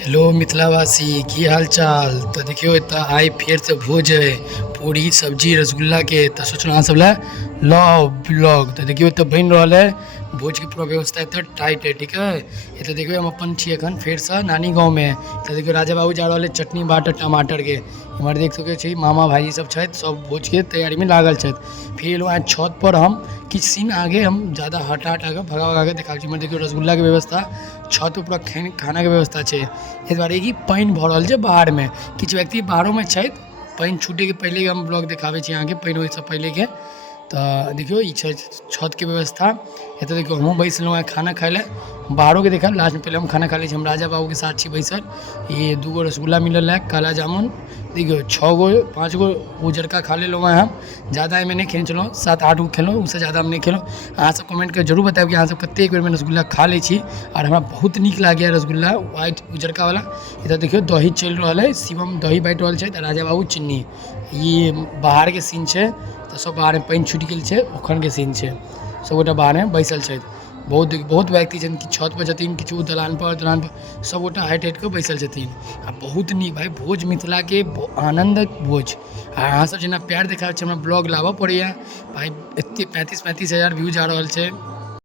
Hello मिथिलावासी की हाल चाल। तो देखियो एतऽ आइ फेर से भोज है, पूरी सब्जी रसगुल्ला के। तो सोचलहुँ अहाँ सब लए लाउ ब्लॉग। तो देखियो एतऽ बनि रहल है, भोज के पूरा व्यवस्था एतऽ टाइट है, ठीक है। एतऽ देखियो हम अपन छी एखन फेरसँ नानी गाँवमे। तऽ देखियो राजा बाबू जा रहल है चटनी बाटऽ टमाटर के। इम्हर देख सकै छी मामा भाई सब छथि, सब भोज के तैयारी में लागल छथि। फिर एलहुँ आज छत पर हम, किछु सीन आगे हम ज़्यादा हटा के भगा के देखाबै छी। इम्हर देखियो रसगुल्ला के व्यवस्था, छत पर पूरा खाना के व्यवस्था छै। एहि दुआरे कि पानि भऽ रहल छै बाहरमे, किछु व्यक्ति बाहरोमे छथि। पानि छूटैके पहिले हम ब्लॉग देखाबै छी अहाँके, पानि होइसँ पहिलेके। तऽ देखियौ ई छै छतके व्यवस्था। एतऽ देखियौ हमहूँ बैसलहुँ हेँ खाना खाइ लए। बाहरोके देखाएब लास्टमे, पहिले हम खाना खा लै छी। हम राजा बाबूके साथ छी बैसल। ये 2 गो रसगुल्ला मिलल है, काला जामुन देखियौ 6 गो 5 गो उजरका खा लेलहुँ हैं हम। ज़्यादा एहिमे नहि खेने छलहुँ, 7-8 गो खेलहुँ, उससे ज़्यादा हम नहीं खेलहुँ। अहाँ सब कमेंट कऽ जरूर बताएब कि अहाँ सब कतेक बेरमे रसगुल्ला खा लै छी। और हमरा बहुत नीक लागैए रसगुल्ला व्हाइट उजरका वाला। इधर देखियो दही चलि रहल है, शिवम दही बाँटि रहल छै, राजा बाबू चिन्नी। ये बाहरके सीन छै। तऽ सब बाहरमे पानि छूटि गेल छै, ओखनके सीन छै। सबगोटा बाहरमे बैसल छथि। बहुत व्यक्ति छथिन कि छत पर छथिन, किछु दलान पर सबगोटा हटि कऽ बैसल छथिन। आ बहुत नीक भाइ भोज, मिथिलाके आनन्दक भोज। आ अहाँसब जेना प्यार देखाबै छै, हमरा ब्लॉग लाबऽ पड़ैए भाइ। एतेक 35,000 व्यूज आ रहल छै।